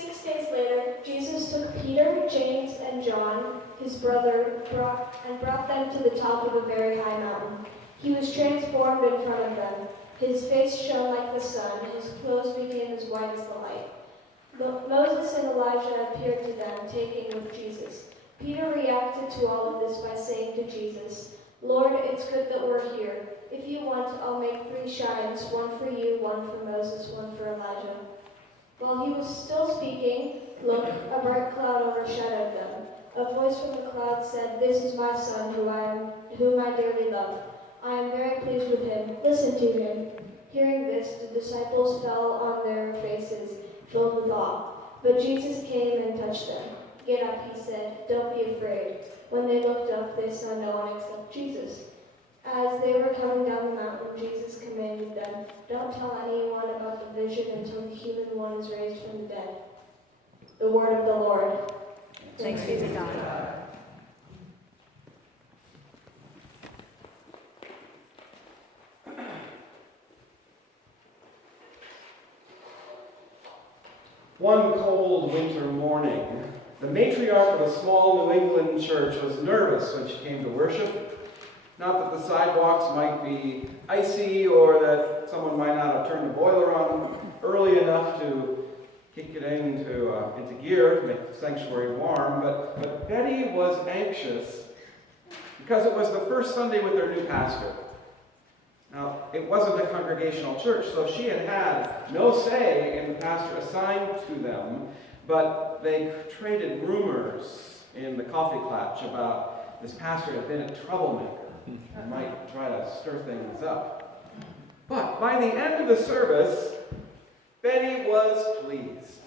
6 days later, Jesus took Peter, James, and John, his brother, and brought them to the top of a very high mountain. He was transformed in front of them. His face shone like the sun, his clothes became as white as the light. Moses and Elijah appeared to them, taking with Jesus. Peter reacted to all of this by saying to Jesus, "Lord, it's good that we're here. If you want, I'll make 3 shrines, one for you, one for Moses, one for Elijah." While he was still speaking, look, a bright cloud overshadowed them. A voice from the cloud said, "This is my son, whom I dearly love. I am very pleased with him. Listen to him." Hearing this, the disciples fell on their faces, filled with awe. But Jesus came and touched them. "Get up," he said. "Don't be afraid." When they looked up, they saw no one except Jesus. As they were coming down the mountain, Jesus commanded them, "Don't tell anyone about the vision until the human one is raised from the dead." The word of the Lord. Thanks be to God. One cold winter morning, the matriarch of a small New England church was nervous when she came to worship. Not that the sidewalks might be icy or that someone might not have turned the boiler on early enough to kick it into gear to make the sanctuary warm, but Betty was anxious because it was the first Sunday with their new pastor. Now, it wasn't a congregational church, so she had no say in the pastor assigned to them, but they traded rumors in the coffee klatch about this pastor had been a troublemaker and might try to stir things up. But by the end of the service, Betty was pleased.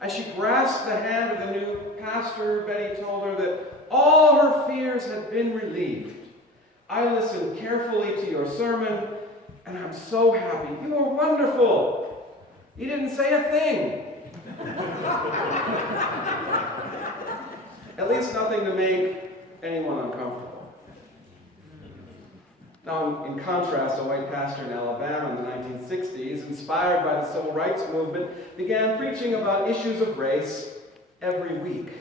As she grasped the hand of the new pastor, Betty told her that all her fears had been relieved. "I listened carefully to your sermon, and I'm so happy. You were wonderful. You didn't say a thing." At least nothing to make anyone uncomfortable. Now, in contrast, a white pastor in Alabama in the 1960s, inspired by the civil rights movement, began preaching about issues of race every week.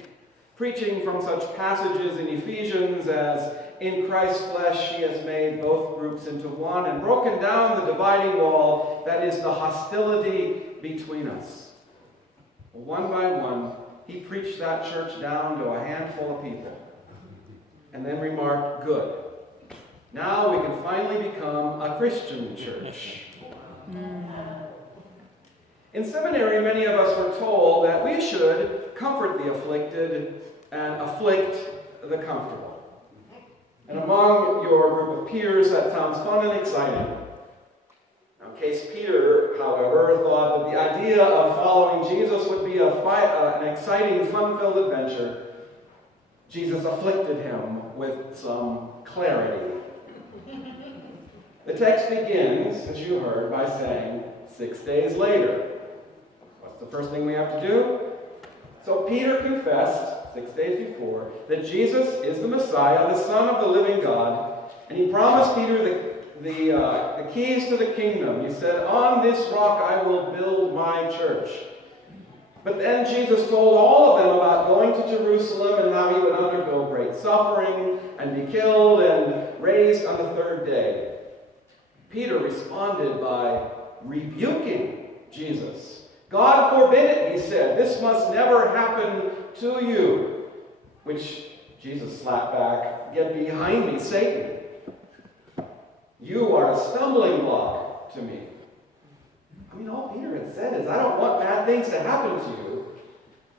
Preaching from such passages in Ephesians as, "In Christ's flesh he has made both groups into one and broken down the dividing wall that is the hostility between us." One by one, he preached that church down to a handful of people and then remarked, "Good. Now we can finally become a Christian church." In seminary, many of us were told that we should comfort the afflicted and afflict the comfortable. And among your group of peers, that sounds fun and exciting. Now, Case Peter, however, thought that the idea of following Jesus would be an exciting, fun-filled adventure. Jesus afflicted him with some clarity. The text begins, as you heard, by saying, 6 days later. What's the first thing we have to do? So Peter confessed 6 days before that Jesus is the Messiah, the Son of the living God, and he promised Peter the keys to the kingdom. He said, "On this rock I will build my church." But then Jesus told all of them about going to Jerusalem and how he would undergo great suffering and be killed and raised on the 3rd day. Peter responded by rebuking Jesus. "God forbid it," he said. "This must never happen to you." Which Jesus slapped back, "Get behind me, Satan. You are a stumbling block to me." I mean, all Peter had said is, "I don't want bad things to happen to you."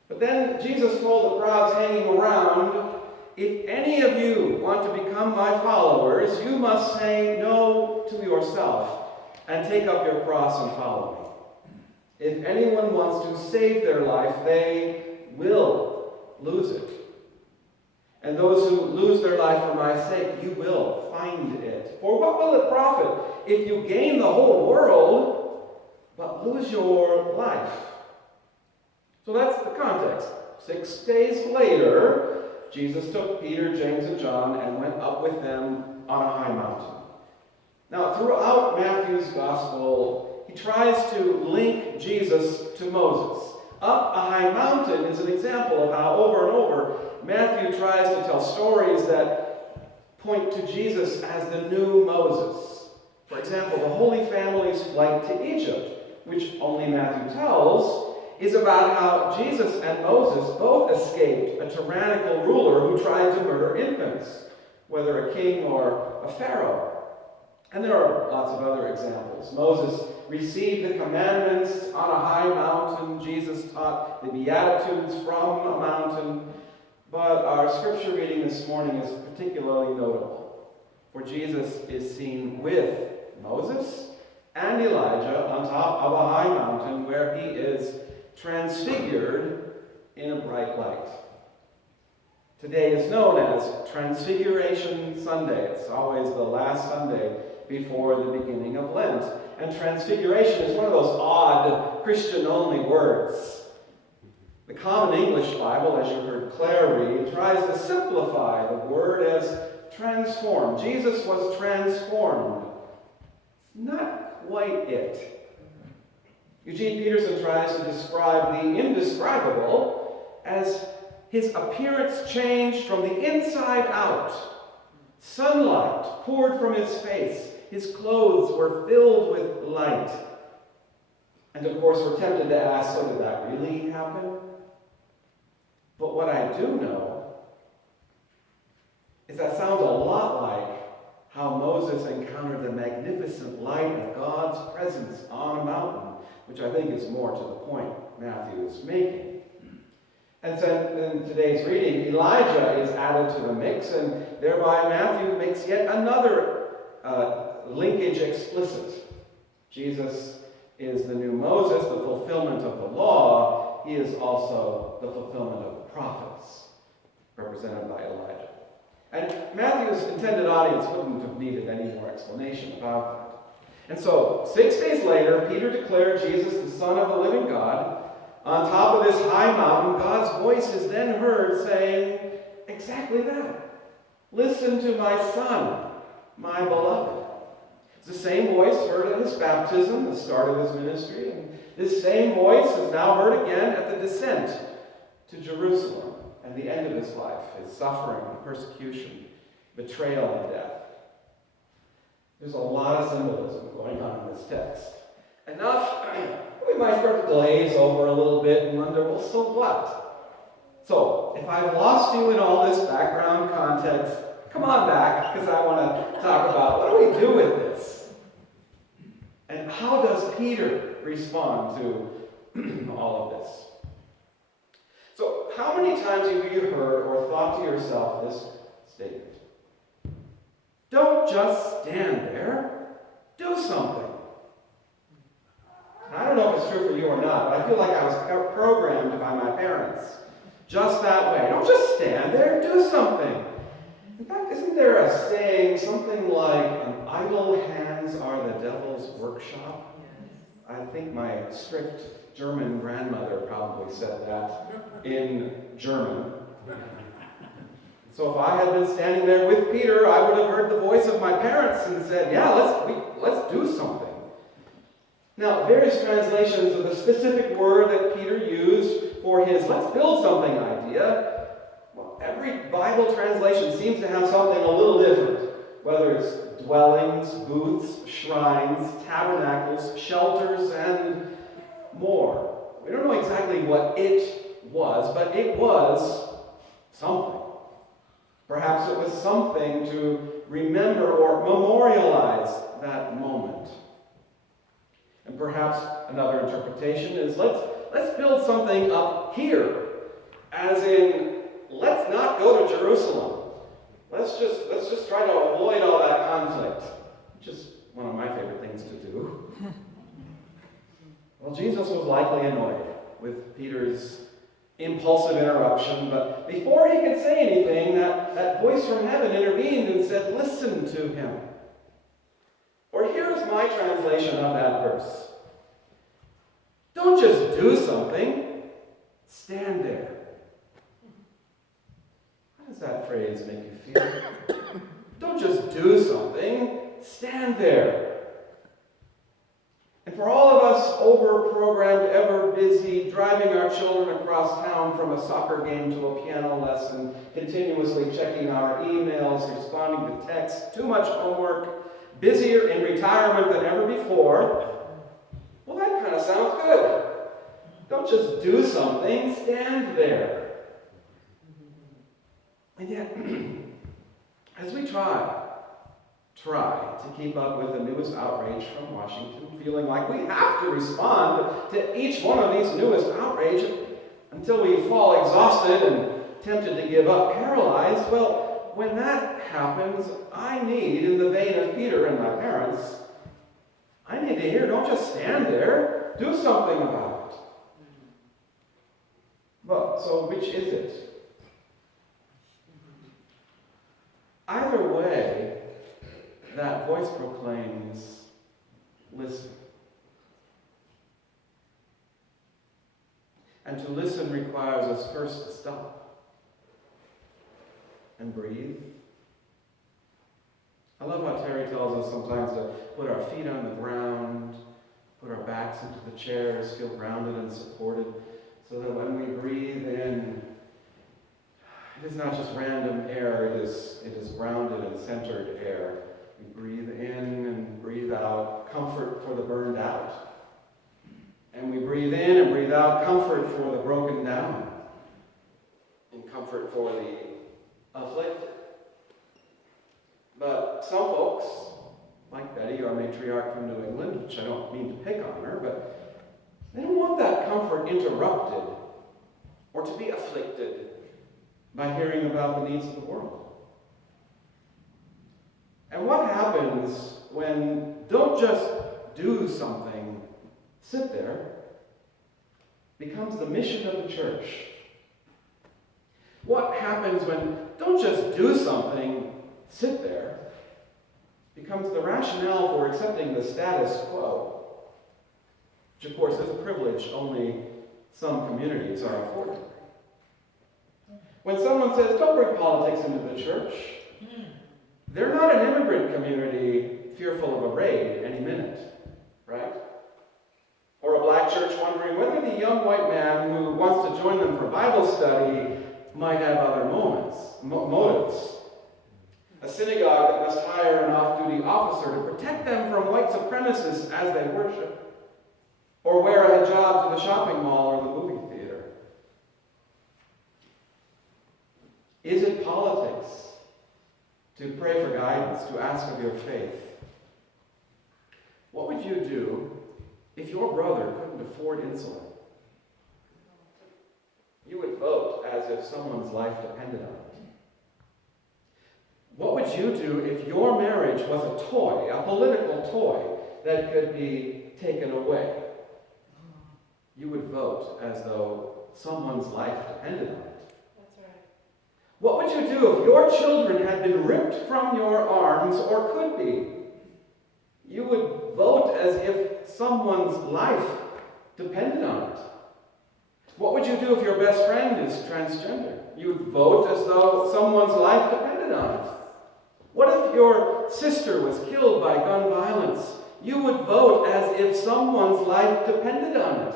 But then Jesus told the crowds hanging around, "If any of you want to become my followers, you must say no to yourself and take up your cross and follow me. If anyone wants to save their life, they will lose it. And those who lose their life for my sake, you will find it. For what will it profit if you gain the whole world, but lose your life?" So that's the context. 6 days later, Jesus took Peter, James, and John and went up with them on a high mountain. Now, throughout Matthew's gospel, he tries to link Jesus to Moses. Up a high mountain is an example of how over and over Matthew tries to tell stories that point to Jesus as the new Moses. For example, the Holy Family's flight to Egypt, which only Matthew tells, is about how Jesus and Moses both escaped a tyrannical ruler who tried to murder infants, whether a king or a pharaoh. And there are lots of other examples. Moses received the commandments on a high mountain. Jesus taught the Beatitudes from a mountain. But our scripture reading this morning is particularly notable, for Jesus is seen with Moses and Elijah on top of a high mountain where he is transfigured in a bright light. Today is known as Transfiguration Sunday. It's always the last Sunday before the beginning of Lent. And transfiguration is one of those odd Christian-only words. The Common English Bible, as you heard Claire read, tries to simplify the word as transformed. Jesus was transformed. Not quite it. Eugene Peterson tries to describe the indescribable as his appearance changed from the inside out. Sunlight poured from his face. His clothes were filled with light. And of course, we're tempted to ask, so did that really happen? But what I do know is that sounds a lot like how Moses encountered the magnificent light of God's presence on a mountain, which I think is more to the point Matthew is making. And so in today's reading, Elijah is added to the mix, and thereby Matthew makes yet another linkage explicit. Jesus is the new Moses, the fulfillment of the law. He is also the fulfillment of the prophets, represented by Elijah. And Matthew's intended audience wouldn't have needed any more explanation about that. And so, 6 days later, Peter declared Jesus the Son of the living God. On top of this high mountain, God's voice is then heard saying exactly that. Listen to my Son, my beloved. It's the same voice heard at his baptism, the start of his ministry, and this same voice is now heard again at the descent to Jerusalem and the end of his life, his suffering and persecution, betrayal and death. There's a lot of symbolism going on in this text. Enough, we might start to glaze over a little bit and wonder, well, so what? So, if I've lost you in all this background context, come on back, because I want to talk about what do we do with this? And how does Peter respond to all of this? So, how many times have you heard or thought to yourself this statement? Don't just stand there, do something. I don't know if it's true for you or not, but I feel like I was programmed by my parents just that way. Don't just stand there, do something. In fact, isn't there a saying, something like, idle hands are the devil's workshop? I think my strict German grandmother probably said that in German. So if I had been standing there with Peter, I would have heard the voice of my parents and said, yeah, let's do something. Now, various translations of the specific word that Peter used for his let's build something idea, well, every Bible translation seems to have something a little different, whether it's dwellings, booths, shrines, tabernacles, shelters, and more. We don't know exactly what it was, but it was something. Perhaps it was something to remember or memorialize that moment. And perhaps another interpretation is let's build something up here, as in let's not go to Jerusalem. Let's just try to avoid all that conflict, which is one of my favorite things to do. Well, Jesus was likely annoyed with Peter's impulsive interruption, but before he could say anything, that voice from heaven intervened and said, listen to him. Or here's my translation of that verse. Don't just do something, stand there. How does that phrase make you feel? Don't just do something, stand there. And for all of us over-programmed, ever-busy, driving our children across town from a soccer game to a piano lesson, continuously checking our emails, responding to texts, too much homework, busier in retirement than ever before, well, that kind of sounds good. Don't just do something, stand there. And yet, as we try to keep up with the newest outrage from Washington, feeling like we have to respond to each one of these newest outrage until we fall exhausted and tempted to give up, paralyzed, well, when that happens, I need, in the vein of Peter and my parents, I need to hear, don't just stand there, do something about it. But, so which is it? Either way, that voice proclaims, listen. And to listen requires us first to stop and breathe. I love how Terry tells us sometimes to put our feet on the ground, put our backs into the chairs, feel grounded and supported, so that when we breathe in, it is not just random air, it is grounded and centered air. We breathe in and breathe out, comfort for the burned out. And we breathe in and breathe out, comfort for the broken down, and comfort for the afflicted. But some folks, like Betty, our matriarch from New England, which I don't mean to pick on her, but they don't want that comfort interrupted or to be afflicted by hearing about the needs of the world. And what happens when don't just do something, sit there, becomes the mission of the church? What happens when don't just do something, sit there, becomes the rationale for accepting the status quo, which of course is a privilege only some communities are afforded? When someone says, don't bring politics into the church, they're not an immigrant community fearful of a raid any minute, right? Or a black church wondering whether the young white man who wants to join them for Bible study might have other motives. A synagogue that must hire an off-duty officer to protect them from white supremacists as they worship, or wear a hijab to the shopping mall or the movie theater. Is it politics to pray for guidance, to ask of your faith? What would you do if your brother couldn't afford insulin? You would vote as if someone's life depended on it. What would you do if your marriage was a toy, a political toy, that could be taken away? You would vote as though someone's life depended on it. That's right. What would you do if your children had been ripped from your arms, or could be? You would vote as if someone's life depended on it. What would you do if your best friend is transgender? You would vote as though someone's life depended on it. What if your sister was killed by gun violence? You would vote as if someone's life depended on it.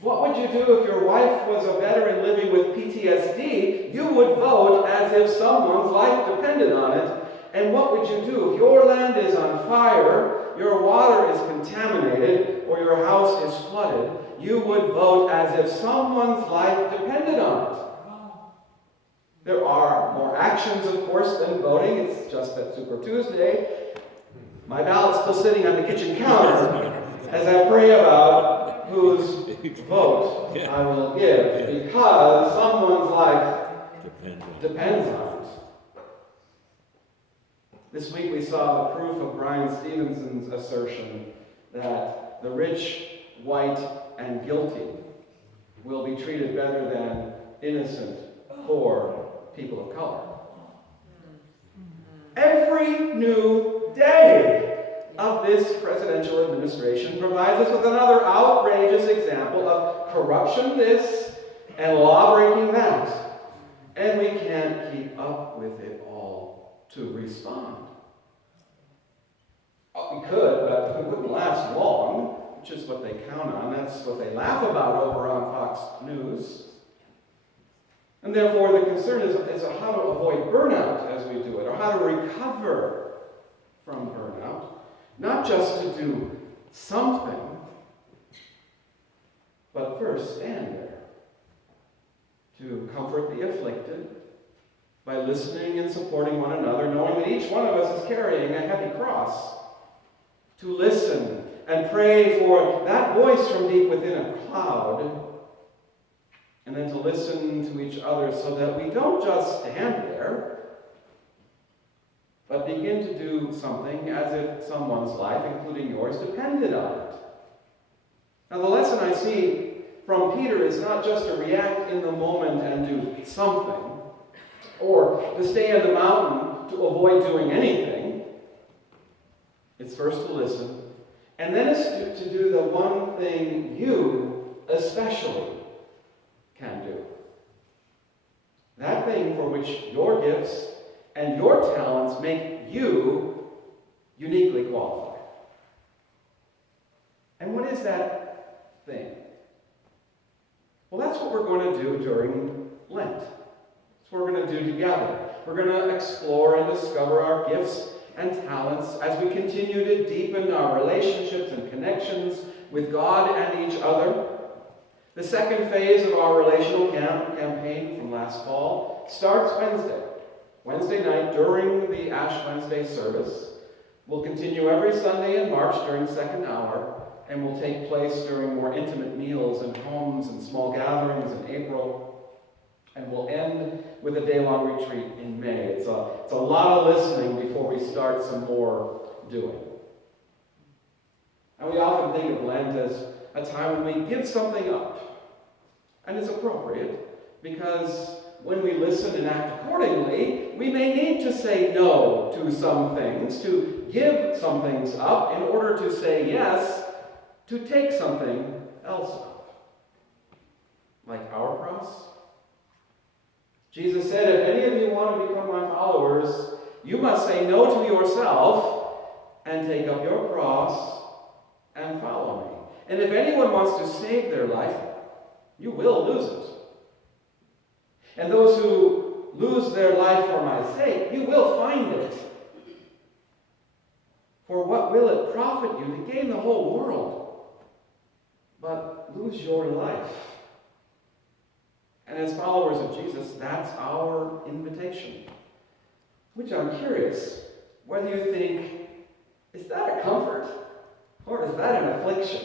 What would you do if your wife was a veteran living with PTSD? You would vote as if someone's life depended on it. And what would you do if your land is on fire, your water is contaminated, or your house is flooded? You would vote as if someone's life depended on it. There are more actions, of course, than voting. It's just that Super Tuesday, my ballot's still sitting on the kitchen counter as I pray about whose vote I will give, because someone's life depends on it. This week we saw the proof of Brian Stevenson's assertion that the rich, white, and guilty will be treated better than innocent, poor people of color. Every new day of this presidential administration provides us with another outrageous example of corruption this and law-breaking that. And we can't keep up with it all to respond. We could, but it wouldn't last long. which is what they count on. That's what they laugh about over on Fox News. And therefore, the concern is how to avoid burnout as we do it, or how to recover from burnout. Not just to do something, but first stand there. To comfort the afflicted by listening and supporting one another, knowing that each one of us is carrying a heavy cross. To listen and pray for that voice from deep within a cloud, and then to listen to each other so that we don't just stand there, but begin to do something as if someone's life, including yours, depended on it. Now, the lesson I see from Peter is not just to react in the moment and do something, or to stay on the mountain to avoid doing anything. It's first to listen, and then it's to do the one thing you especially can do. That thing for which your gifts and your talents make you uniquely qualified. And what is that thing? Well, that's what we're going to do during Lent. That's what we're going to do together. We're going to explore and discover our gifts and talents as we continue to deepen our relationships and connections with God and each other. The second phase of our relational campaign from last fall starts Wednesday night during the Ash Wednesday service. Will continue every Sunday in March during the second hour, and will take place during more intimate meals in homes and small gatherings in April, and will end with a day-long retreat in May. It's a lot of listening before we start some more doing. And we often think of Lent as a time when we give something up. And it's appropriate, because when we listen and act accordingly, we may need to say no to some things, to give some things up in order to say yes to take something else up. Like our cross. Jesus said, if any of you want to become my followers, you must say no to yourself and take up your cross and follow me. And if anyone wants to save their life, you will lose it. And those who lose their life for my sake, you will find it. For what will it profit you to gain the whole world, but lose your life? And as followers of Jesus, that's our invitation. Which I'm curious whether you think, is that a comfort or is that an affliction?